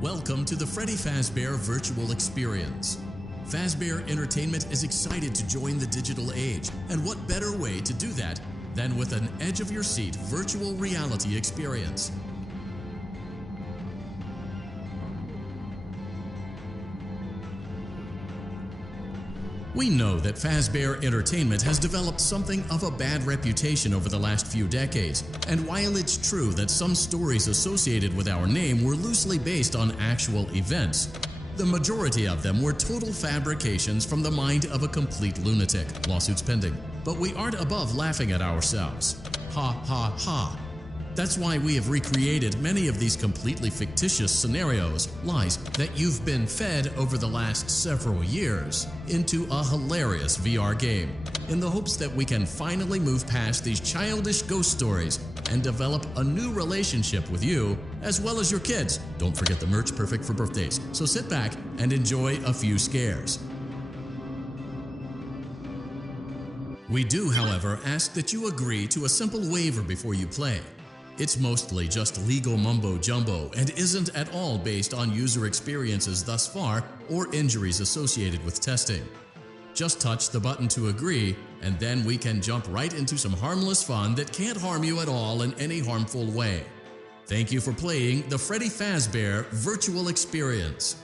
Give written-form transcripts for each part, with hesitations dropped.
Welcome to the Freddy Fazbear Virtual Experience. Fazbear Entertainment is excited to join the digital age, and what better way to do that than with an edge-of-your-seat virtual reality experience. We know that Fazbear Entertainment has developed something of a bad reputation over the last few decades, and while it's true that some stories associated with our name were loosely based on actual events, the majority of them were total fabrications from the mind of a complete lunatic. Lawsuits pending. But we aren't above laughing at ourselves. Ha ha ha. That's why we have recreated many of these completely fictitious scenarios, lies that you've been fed over the last several years, into a hilarious VR game, in the hopes that we can finally move past these childish ghost stories and develop a new relationship with you, as well as your kids. Don't forget the merch, perfect for birthdays. So sit back and enjoy a few scares. We do, however, ask that you agree to a simple waiver before you play. It's mostly just legal mumbo-jumbo and isn't at all based on user experiences thus far or injuries associated with testing. Just touch the button to agree, and then we can jump right into some harmless fun that can't harm you at all in any harmful way. Thank you for playing the Freddy Fazbear Virtual Experience.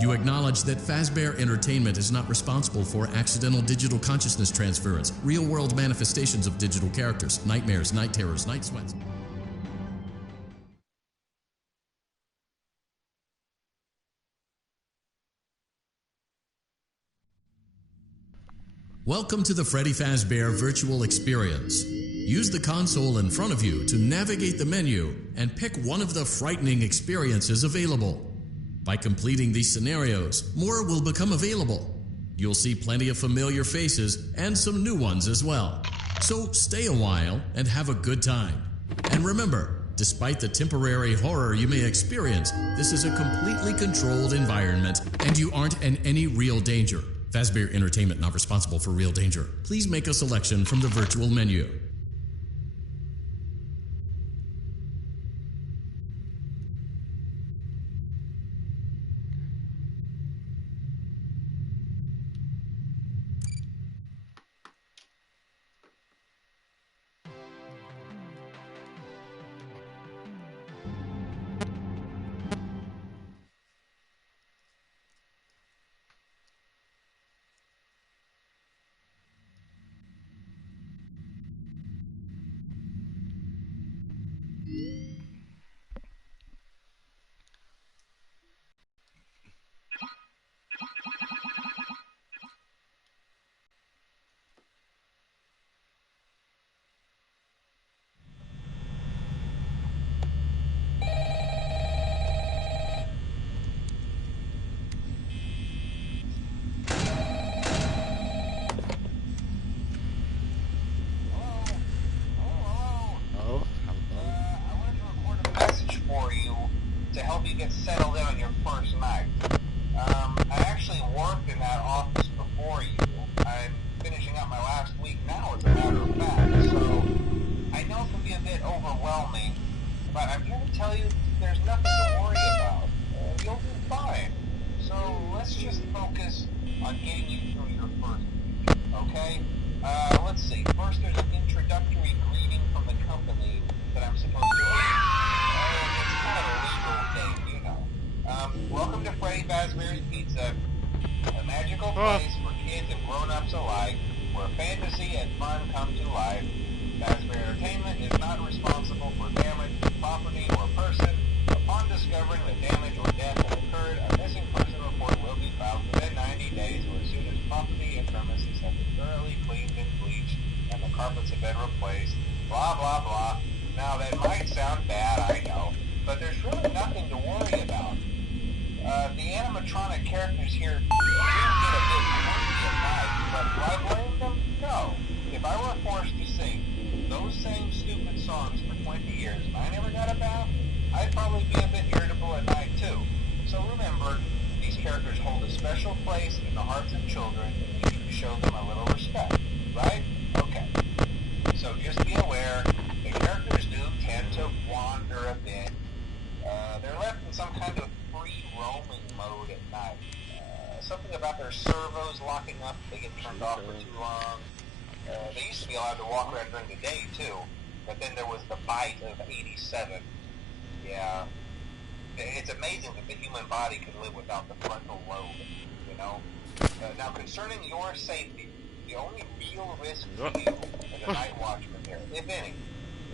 You acknowledge that Fazbear Entertainment is not responsible for accidental digital consciousness transference, real-world manifestations of digital characters, nightmares, night terrors, night sweats. Welcome to the Freddy Fazbear Virtual Experience. Use the console in front of you to navigate the menu and pick one of the frightening experiences available. By completing these scenarios, more will become available. You'll see plenty of familiar faces and some new ones as well. So stay a while and have a good time. And remember, despite the temporary horror you may experience, this is a completely controlled environment and you aren't in any real danger. Fazbear Entertainment not responsible for real danger. Please make a selection from the virtual menu. Get settled in on your first night. I actually worked in that office before you. I'm finishing up my last week now, as a matter of fact, so I know it can be a bit overwhelming, but I'm here to tell you there's nothing to worry about. You'll do fine. So let's just focus on getting you through your first week, okay? Let's see. First, there's an introductory greeting from the company that I'm supposed to read. It's kind of a legal thing, you know. Welcome to Freddy Fazbear's Pizza, a magical place for kids and grown-ups alike, where fantasy and fun come to life. Fazbear Entertainment is not responsible for damage to property or person. Upon discovering that damage or death has occurred, a missing person report will be filed within 90 days or as soon as property and premises have been thoroughly cleaned and bleached and the carpets have been replaced. Blah, blah, blah. Now, that might sound bad, I know, but there's really nothing to worry about. The animatronic characters here do get a bit quirky at night, but do I blame them? No. If I were forced to sing those same stupid songs for 20 years and I never got a bath, I'd probably be a bit irritable at night too. So remember, these characters hold a special place in the hearts of children and you need to show them a little respect, right? Okay. So just be night. Something about their servos locking up, they get turned off for too long. They used to be allowed to walk around during the day, too, but then there was the bite of 87. Yeah. It's amazing that the human body can live without the frontal lobe, you know? Now, concerning your safety, the only real risk to you as a night watchman here, if any,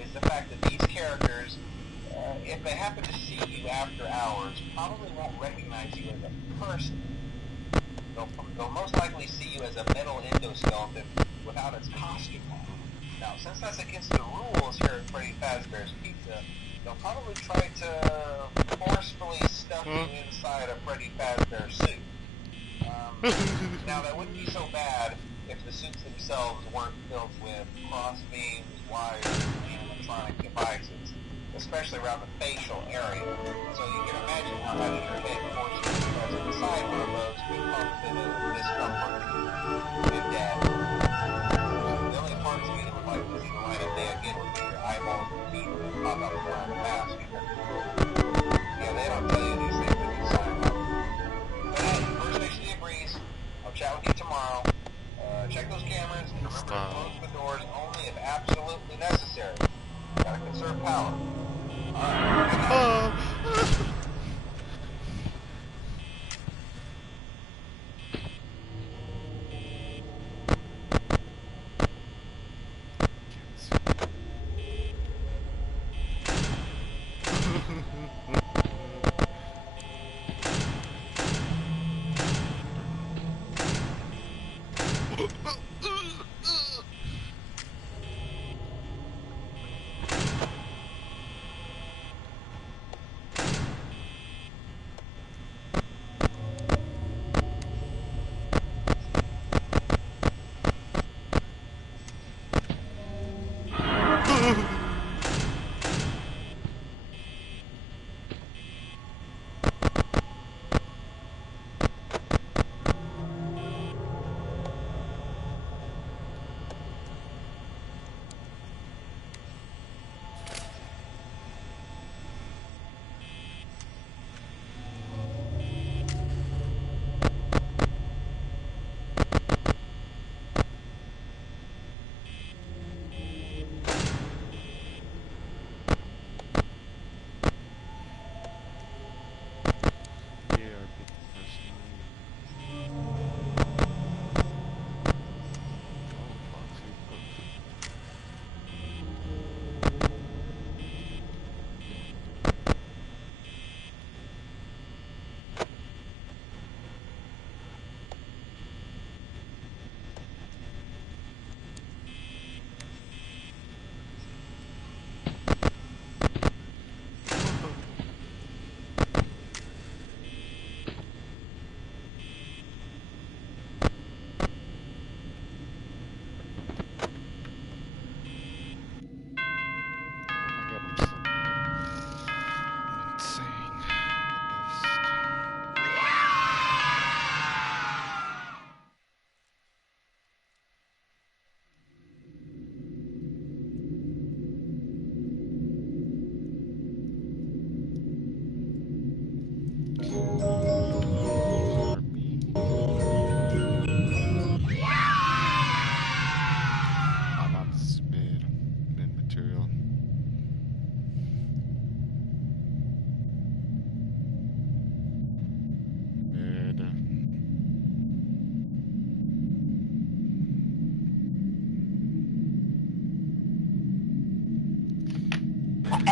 is the fact that these characters, if they happen to see you after hours, probably won't recognize you as a person. They'll most likely see you as a metal endoskeleton without its costume on. Now, since that's against the rules here at Freddy Fazbear's Pizza, they'll probably try to forcefully stuff you inside a Freddy Fazbear suit. Now, that wouldn't be so bad if the suits themselves weren't filled with cross beams, wires, and electronic devices, especially around the facial area. So you can imagine how having your head forcibly pressed inside one of those could cause a bit of discomfort and death. The only parts of you that would like to see the light of day again would be your eyeballs and teeth that pop out around the mask. Yeah, they don't tell you these things when you sign up. But hey, First Nation agrees. I'll chat with you tomorrow. Check those cameras and remember to close the doors only if absolutely necessary. Gotta conserve power. Alright.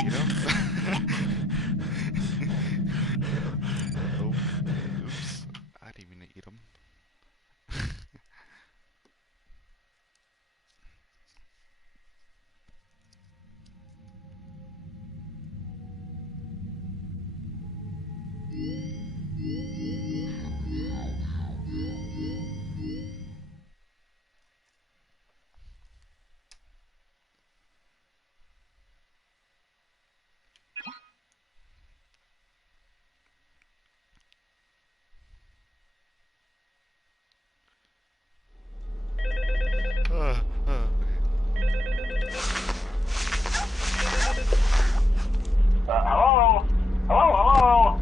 You know? Oh, oops. I didn't even eat them. Hello? Hello?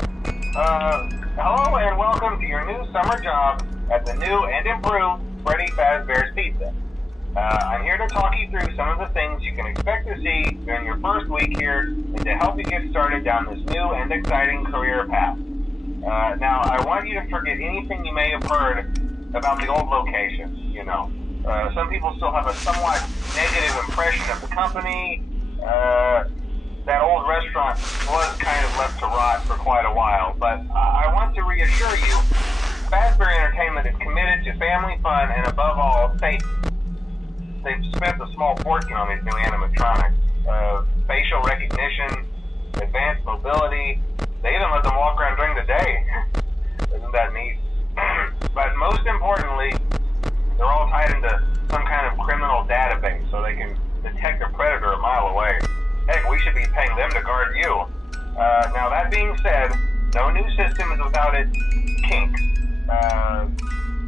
Hello, and welcome to your new summer job at the new and improved Freddy Fazbear's Pizza. I'm here to talk you through some of the things you can expect to see during your first week here and to help you get started down this new and exciting career path. Now, I want you to forget anything you may have heard about the old location, you know. Some people still have a somewhat negative impression of the company. That old restaurant was kind of left to rot for quite a while, but I want to reassure you, Fazbear Entertainment is committed to family fun and above all, safety. They've spent a small fortune on these new animatronics. Facial recognition, advanced mobility, they even let them walk around during the day. Isn't that neat? But most importantly, they're all tied into some kind of criminal database so they can detect a predator a mile away. Heck, we should be paying them to guard you. Now that being said, no new system is without its kinks.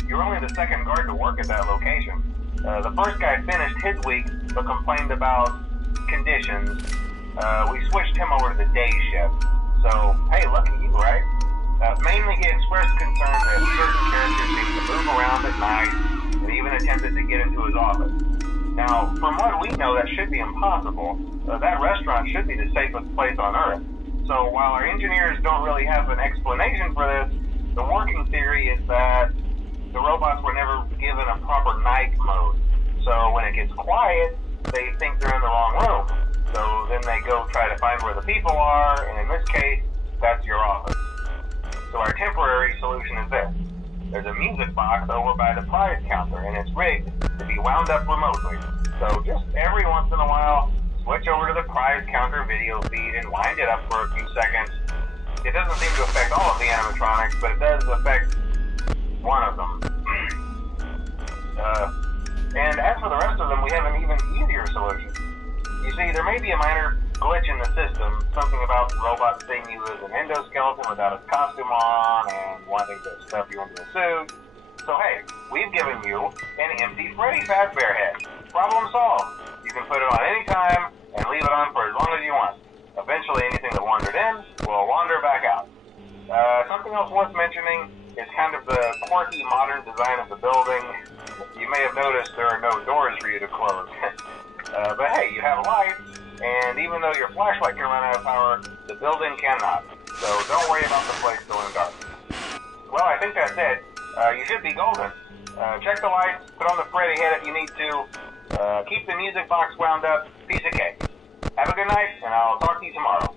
You're only the second guard to work at that location. The first guy finished his week but complained about conditions. We switched him over to the day shift. So, hey, lucky you, right? Mainly he expressed concern that certain characters seem to move around at night and even attempted to get into his office. Now, from what we know, that should be impossible. That restaurant should be the safest place on Earth. So while our engineers don't really have an explanation for this, the working theory is that the robots were never given a proper night mode. So when it gets quiet, they think they're in the wrong room. So then they go try to find where the people are, and in this case, that's your office. So our temporary solution is this. There's a music box over by the prize counter, and it's rigged to be wound up remotely. So just every once in a while, switch over to the prize counter video feed and wind it up for a few seconds. It doesn't seem to affect all of the animatronics, but it does affect one of them. And as for the rest of them, we have an even easier solution. You see, there may be a minor glitch in the system, something about the robot seeing you as an endoskeleton without his costume on and wanting to stuff you into a suit. So hey, we've given you an empty Freddy Fazbear head. Problem solved. You can put it on any time and leave it on for as long as you want. Eventually anything that wandered in will wander back out. Something else worth mentioning is kind of the quirky modern design of the building. You may have noticed there are no doors for you to close. But hey, you have lights, and even though your flashlight can run out of power, the building cannot. So don't worry about the place going dark. Well, I think that's it. You should be golden. Check the lights, put on the Freddy head if you need to. Keep the music box wound up. Piece of cake. Have a good night, and I'll talk to you tomorrow.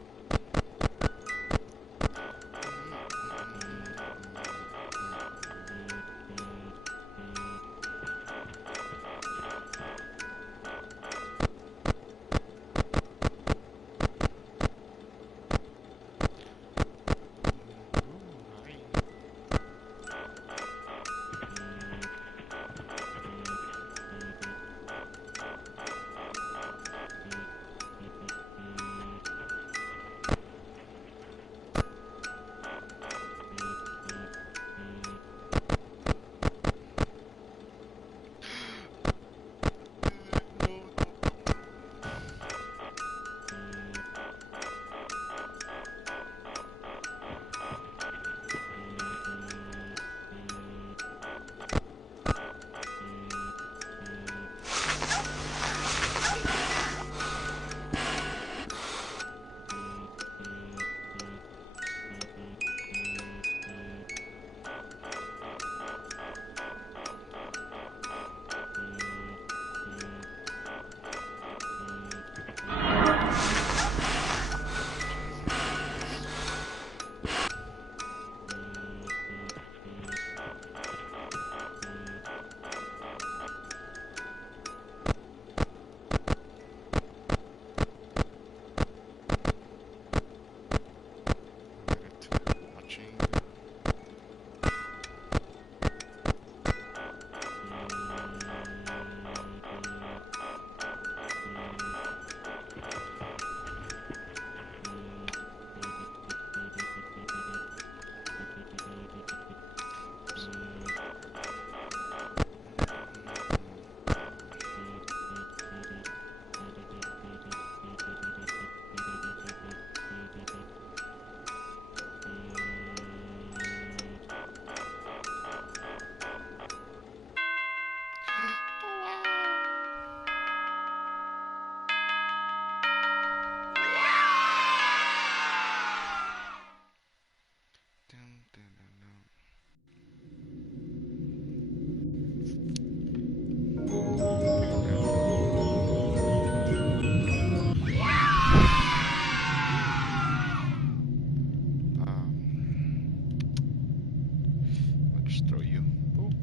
Just throw you. Boop.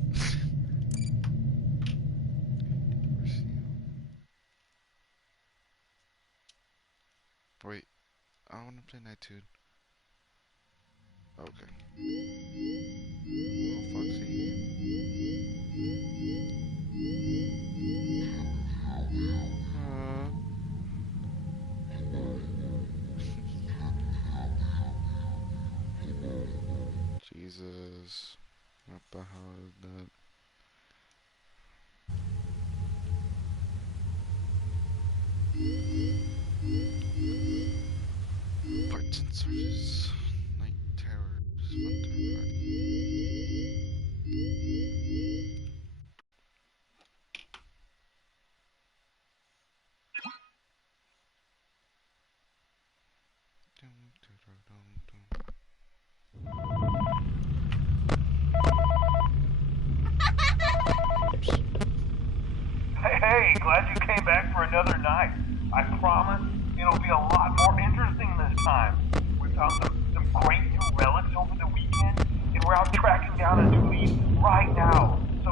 Wait, I want to play Nightitude. Okay. Oh, Foxy. Jesus. What the hell is that? Parts and service. Night terrors. Fun time party. Dum, dum, dum, dum. Oops. Hey, glad you came back for another night. I promise it'll be a lot more interesting this time. We found some great new relics over the weekend, and we're out tracking down a new lead right now. So,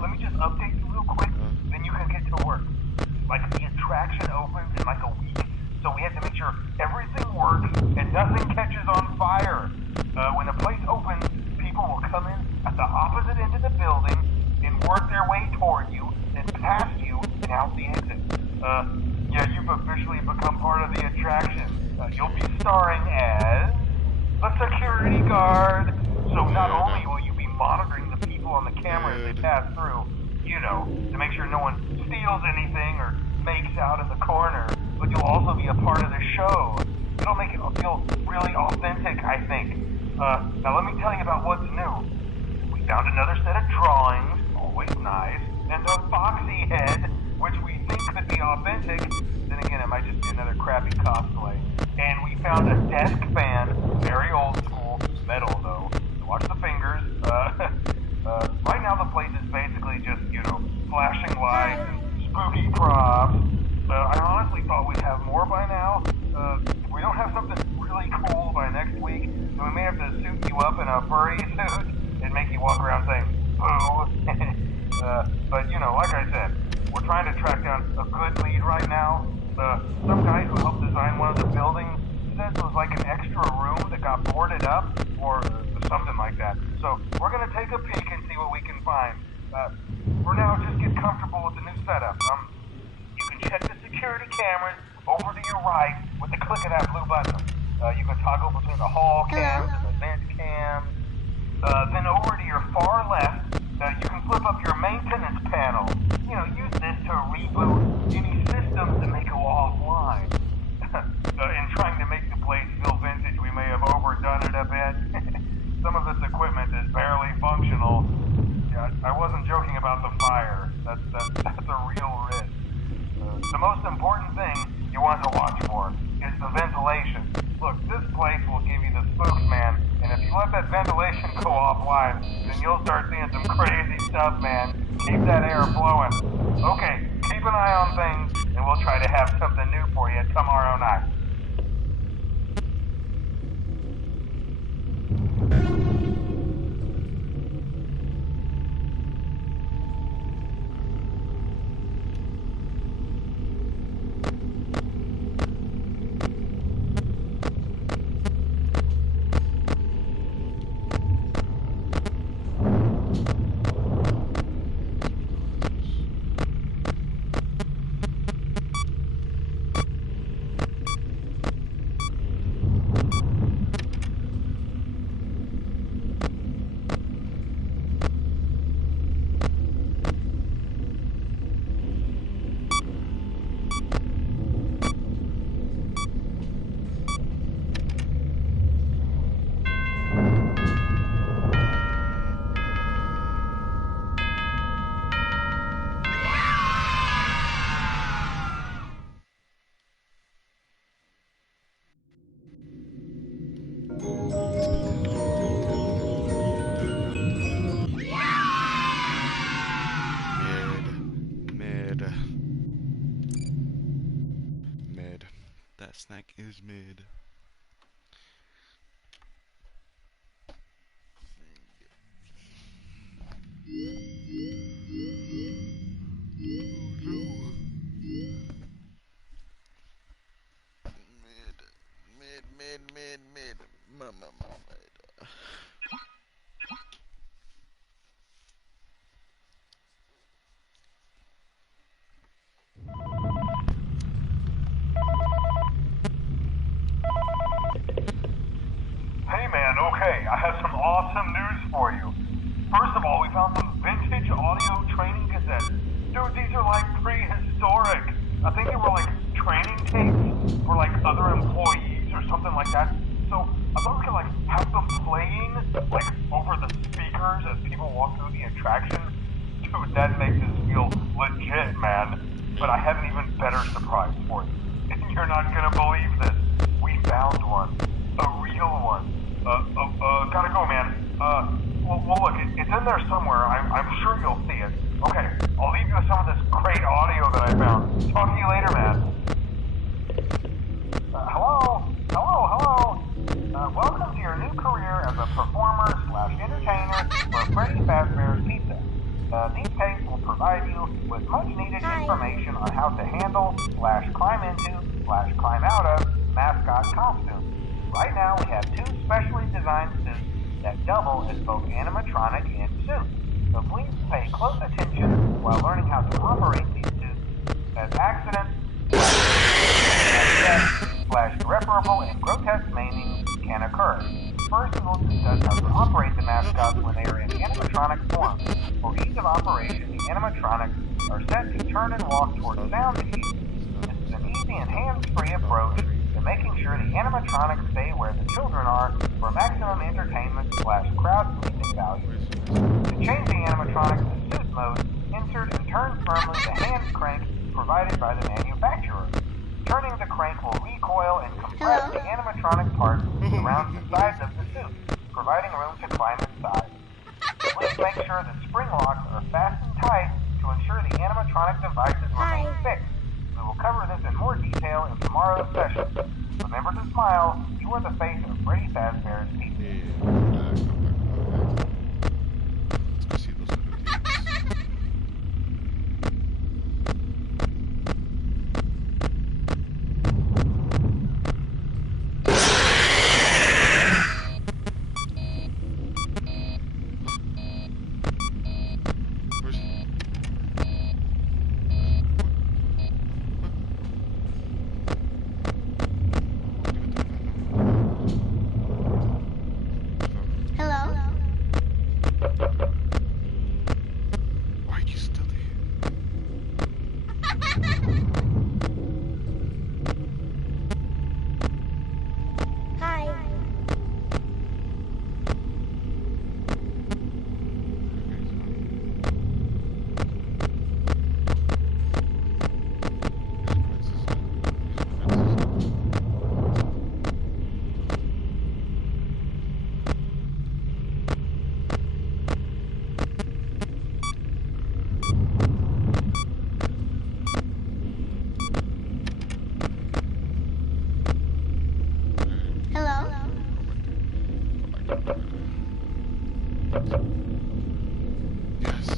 let me just update you real quick, then you can get to work. Like, the attraction opens in like a week, so we have to make sure everything works and nothing catches on fire. When the place opens, people will come in at the opposite end of the building and work their way toward you, then past you, and out the exit. Yeah, you've officially become part of the attraction. You'll be starring as a security guard. So not only will you be monitoring the people on the camera as they pass through, you know, to make sure no one steals anything or makes out in the corner, but you'll also be a part of the show. It'll make it feel really authentic, I think. Now let me tell you about what's new. We found another set of drawings, always nice, and a foxy head, which we think could be authentic. Then again, it might just be another crappy cosplay. And we found a desk fan, very old school, metal though. So watch the fingers. Right now the place is basically just, you know, flashing lights and spooky props. I honestly thought we'd have more by now. If we don't have something really cool by next week, then we may have to suit you up in a furry suit and make you walk around saying, boo. But, you know, like I said, we're trying to track down a good lead right now. Some guy who helped design one of the buildings says it was like an extra room that got boarded up, or something like that. So, we're gonna take a peek and see what we can find. For now, just get comfortable with the new setup. You can check the security cameras over to your right with the click of that blue button. You can toggle between the hall cams and the vent cams. Then over to your far left, you can flip up your maintenance panel. You know, use this to reboot any systems that may go offline. In trying to make the place feel vintage, we may have overdone it a bit. Some of this equipment is barely functional. Yeah, I wasn't joking about the fire. That's a real risk. The most important thing you want to watch for is the ventilation. Look, this place will give you the spooks, man, and if you let that ventilation go offline, then you'll start seeing some crazy stuff, man. Keep that air flowing. Okay, keep an eye on things, and we'll try to have something new for you tomorrow night. Mid. That snack is mid. awesome news for you. First of all, we found some vintage audio training cassettes. Dude, these are like prehistoric. I think they were like training tapes for like other employees or something like that. So I thought we could like have them playing like over the speakers as people walk through the attraction. Dude, that makes us feel legit, man. But I have an even better surprise for you. And you're not gonna believe this. We found one. A real one. Gotta go, man. Well, look, it's in there somewhere. I'm sure you'll see it. Okay, I'll leave you with some of this great audio that I found. Talk to you later, man. Hello? Welcome to your new career as a performer/entertainer for Freddy Fazbear's Pizza. These tapes will provide you with much-needed information on how to handle/climb into/climb out of mascot costumes. Right now, we have 2 specially designed suits that double as both animatronic and suit. So please pay close attention while learning how to operate these suits, as accidents, irreparable and grotesque maiming can occur. First, we will discuss how to operate the mascots when they are in animatronic form. For ease of operation, the animatronics are set to turn and walk toward sound cues. This is an easy and hands-free approach to making sure the animatronics stay where the children are for maximum entertainment/crowd-pleasing value. To change the animatronics to suit mode, insert and turn firmly the hand crank provided by the manufacturer. Turning the crank will recoil and compress the animatronic parts around the sides of the suit, providing room to climb inside. Please make sure the spring locks are fastened tight to ensure the animatronic devices remain fixed. We will cover this in more detail in tomorrow's session. Remember to smile. You are the face of Freddy Fazbear's Pizza. Let's go see those little kids. Why are you still there? Hi. Hello? Yes.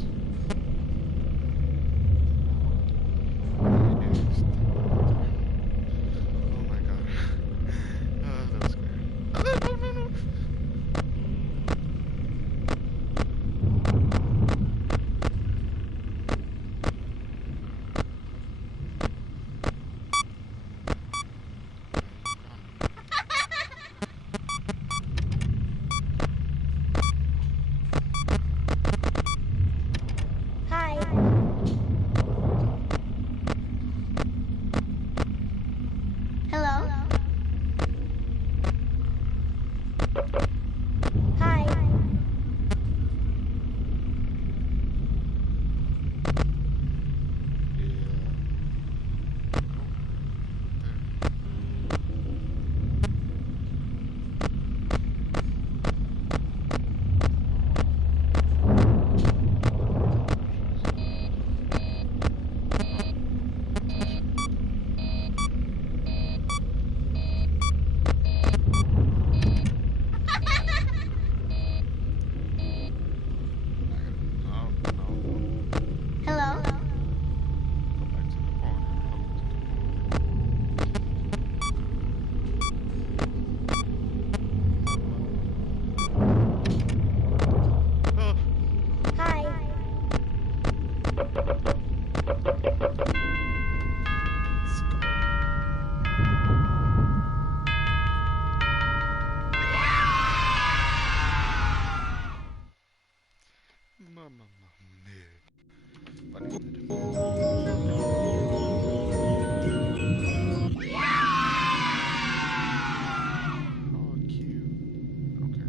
Yes. Oh my god. That was scary. No. Oh, cute. Okay.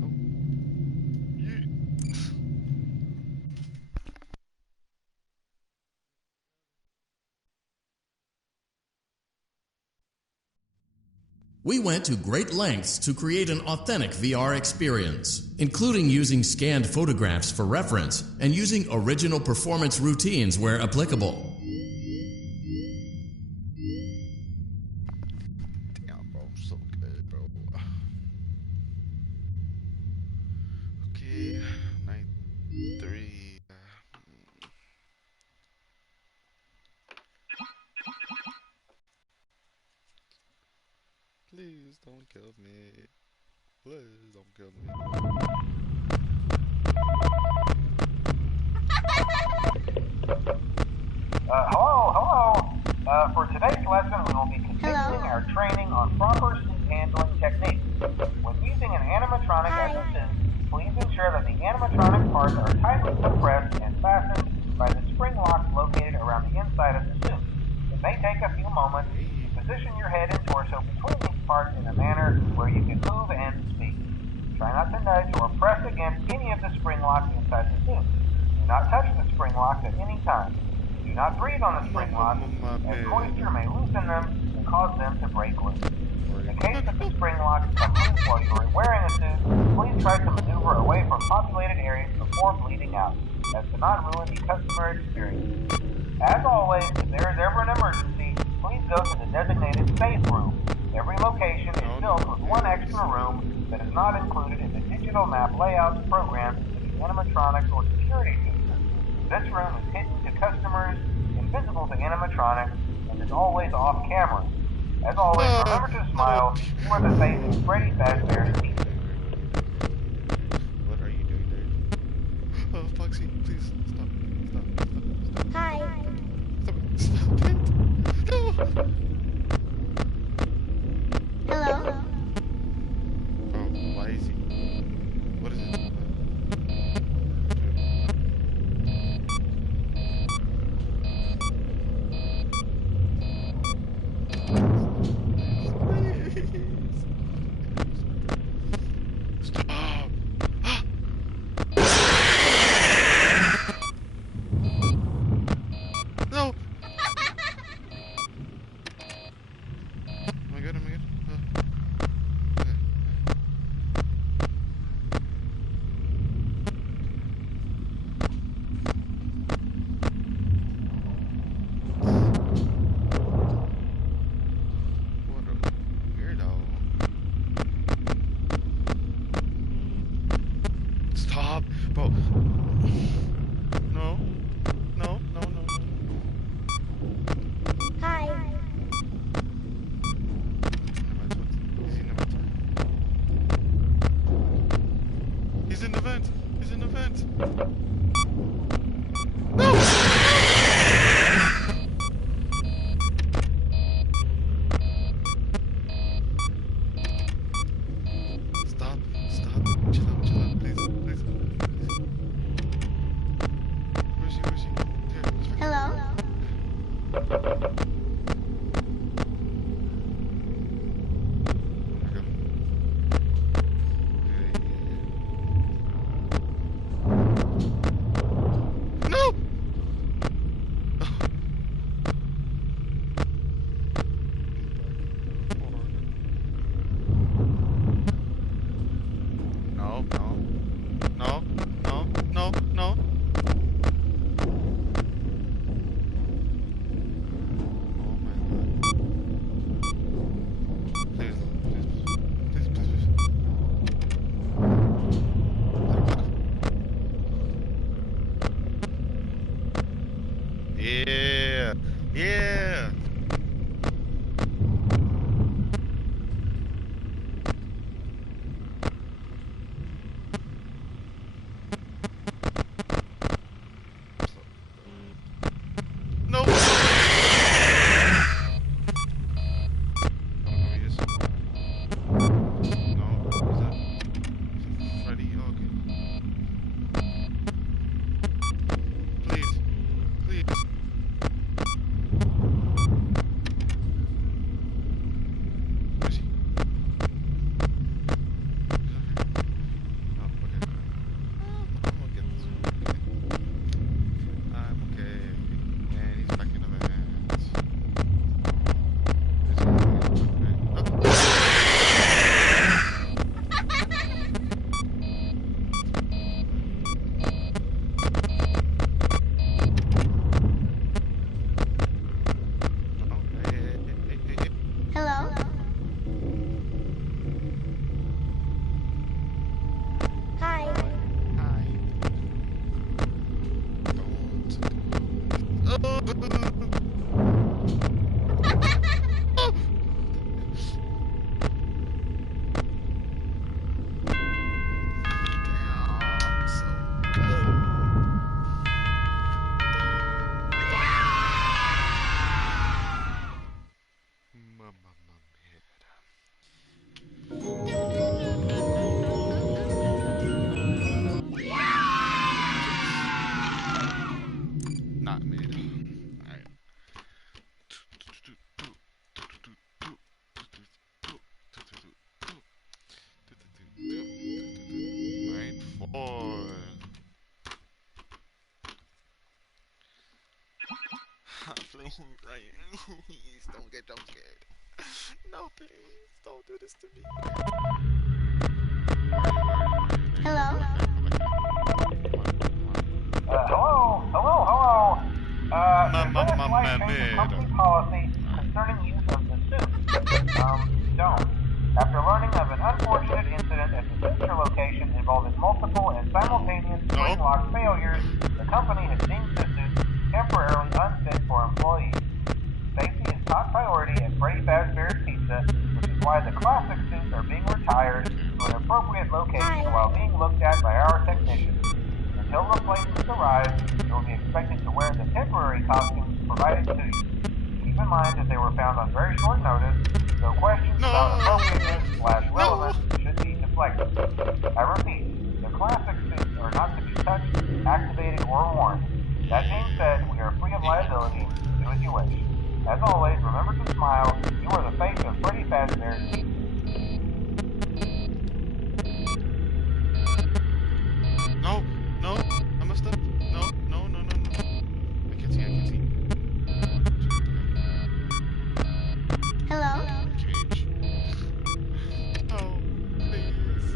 Oh. Yeah. We went to great lengths to create an authentic VR experience, including using scanned photographs for reference and using original performance routines where applicable. Damn, bro. So good, bro. Okay. Night 3. Please don't kill me. Please don't kill me. Hello. For today's lesson, we will be continuing our training on proper suit handling techniques. When using an animatronic as a suit, please ensure that the animatronic parts are tightly compressed and fastened by the spring locks located around the inside of the suit. It may take a few moments to position your head and torso between these parts in a manner where you can move and speak. Try not to nudge or press against any of the spring locks inside the suit. Do not touch the spring locks at any time. Do not breathe on the spring locks, as moisture may loosen them and cause them to break loose. In the case that the spring locks come loose while you are wearing a suit, please try to maneuver away from populated areas before bleeding out, as to not ruin the customer experience. As always, if there is ever an emergency, please go to the designated safe room. Every location is built with one extra room that is not included in the digital map layouts programmed into the animatronics or security system. This room is hidden to customers, invisible to animatronics, and is always off camera. As always, remember to smile. You are the face of Freddy Fazbear's team. What are you doing there? Oh, Foxy, please stop. Hi. Stop it. No. Hello. Oh, why is he? What is it? Stop! No! Am I good? Okay. What a weirdo. Stop! Bro. No. Hi. He's in the vent! Stop. Chill out, please. Where is he? Here, let's pick him. Hello. There we go. No! No. Oh my god. Please. Yeah. No. No, is that Freddy? Okay. please, right? Please don't get jump scared. No, please don't do this to me. Hello? Hello. There's been a slight Mamma change in mia. company policy concerning use of the suit. Don't. After learning of an unfortunate incident at the sensor location involving multiple and simultaneous spring lock failures, the company has deemed the suit temporarily unfit for employees. Safety is top priority at Freddy Fazbear's Pizza, which is why the classic suits are being retired to an appropriate location while being looked at by our technicians. Until replacements arrive, you will be expected to wear the temporary costumes provided to you. Keep in mind that they were found on very short notice, so questions about appropriateness/relevance should be deflected. I repeat, the classic suits are not to be touched, activated, or worn. That being said, we are free of liability. Do as you wish. As always, remember to smile. You are the face of Freddy Fazbear's Pizza. No, I messed up. No. I can't see. Hello? Cage. Oh, please.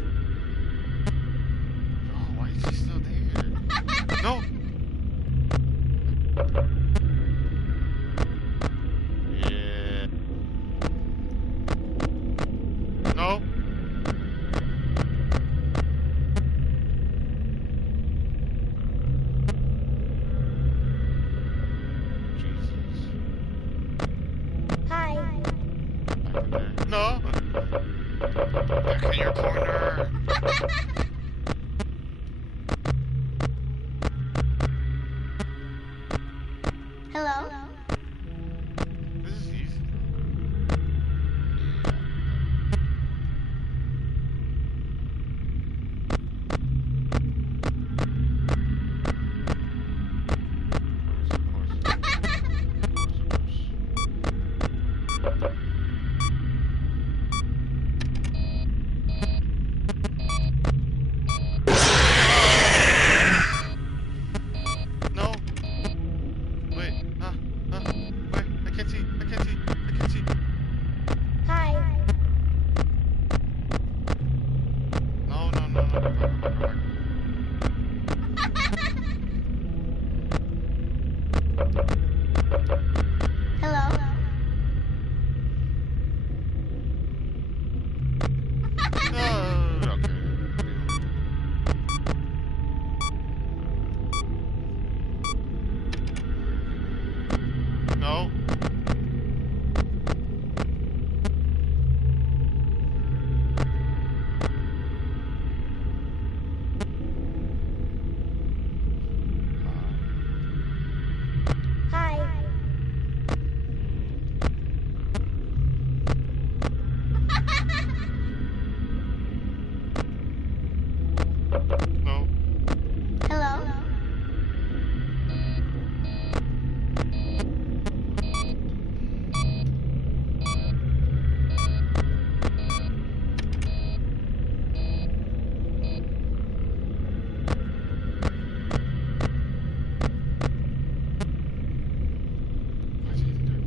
Oh, why is he still there? No! Yeah. No! Hi. No! Back in your corner! Hello? This is easy. No! Wait, wait, I can't see. Hi. No, go back. Hello? Okay. No. Hi. No. Hello? Why is he in there?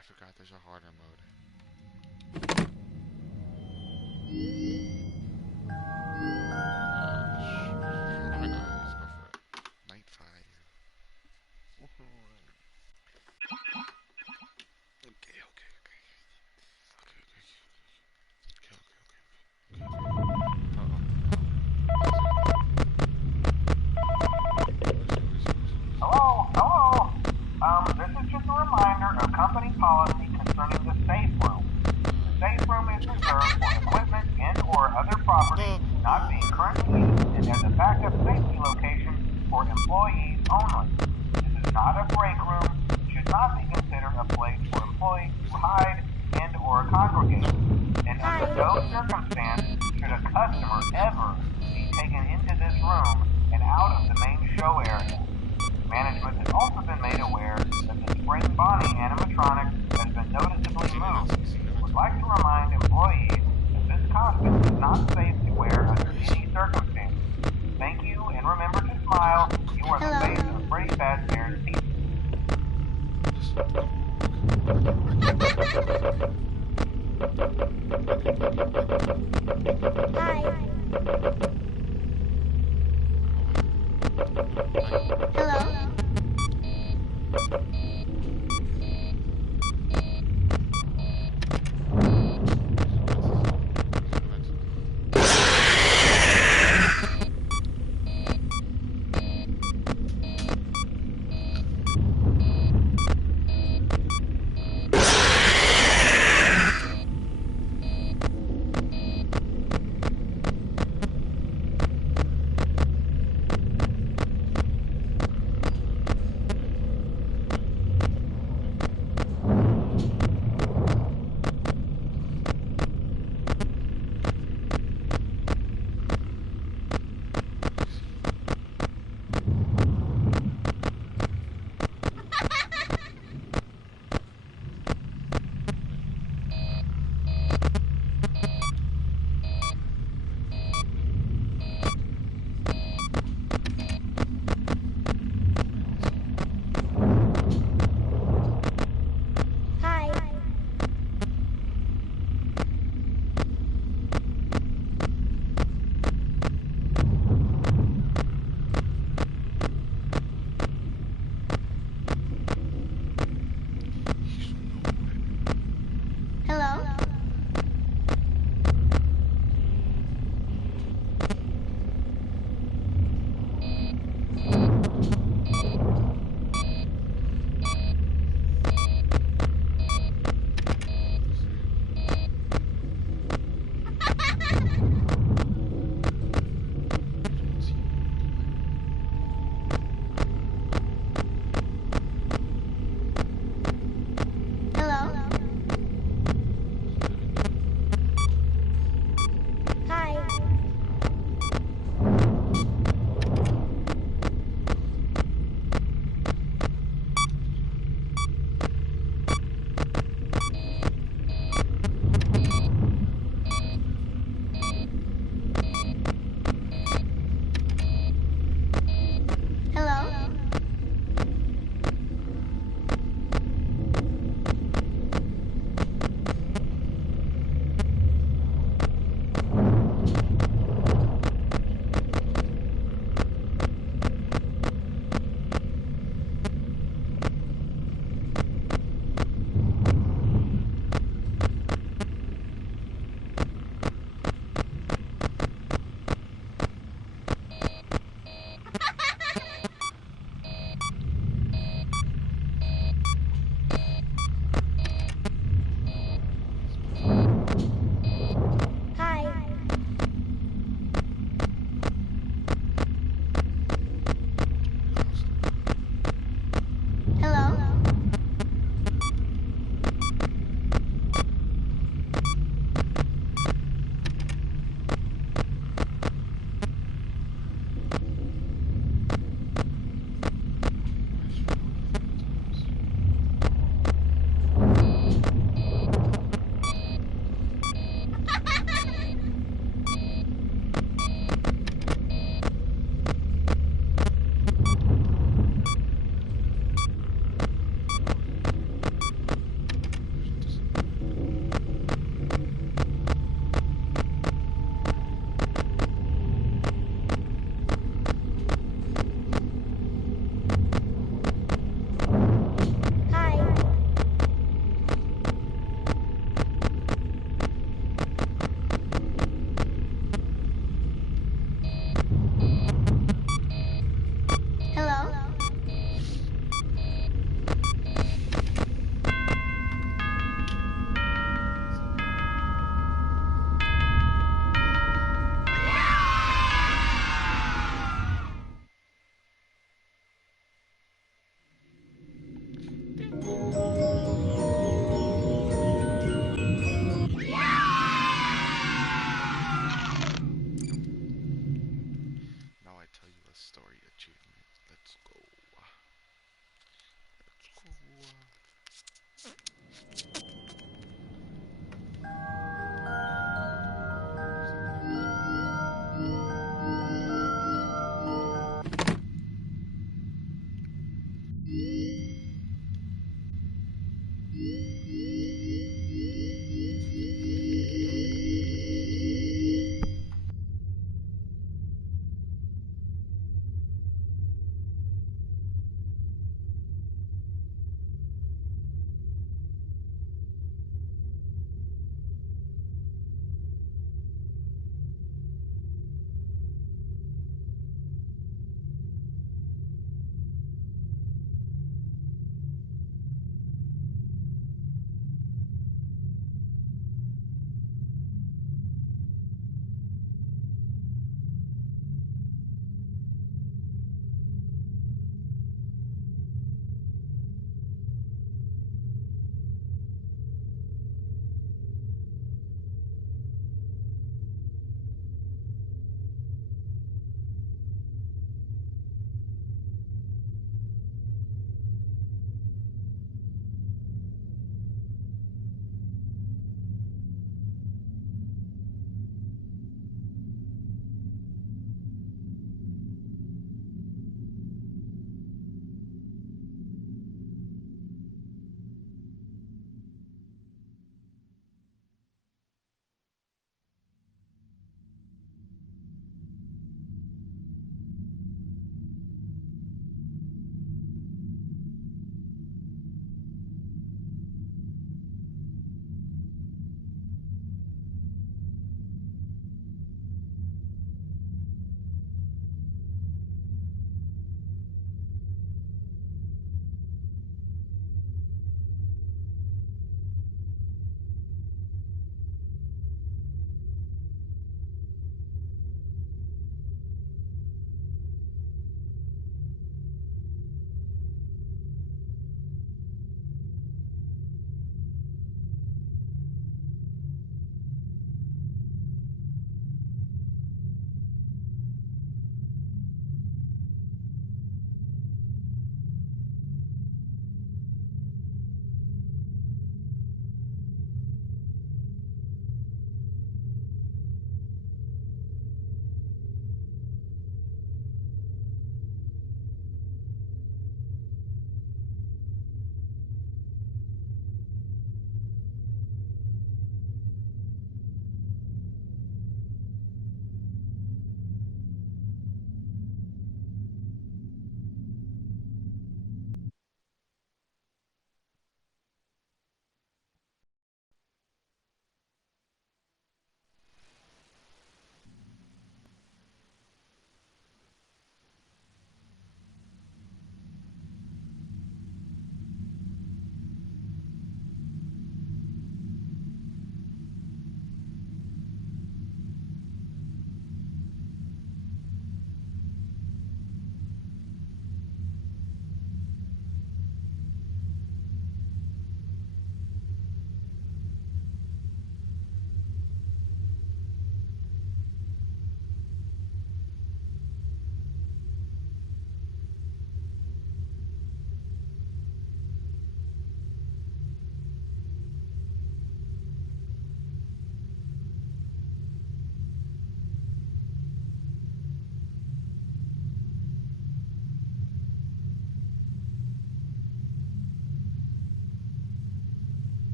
I forgot there's a harder mode. Oh my god, let's go for it. Night 5. Okay. Hello? This is just a reminder of company policy concerning the safe room. The safe room is reserved for equipment and or other property not being currently used and as a backup safety location for employees only. This is not a break room and should not be considered a place for employees to hide and or congregate. And under no circumstance should a customer ever be taken into this room and out of the main show area. Management has also been made aware that the Spring Bonnie animatronic has been noticeably moved. Would like to remind employees that this costume is not safe to wear under any circumstances. Thank you, and remember to smile. You are the face of Freddy Fazbear's Pizza. Hi. Hello?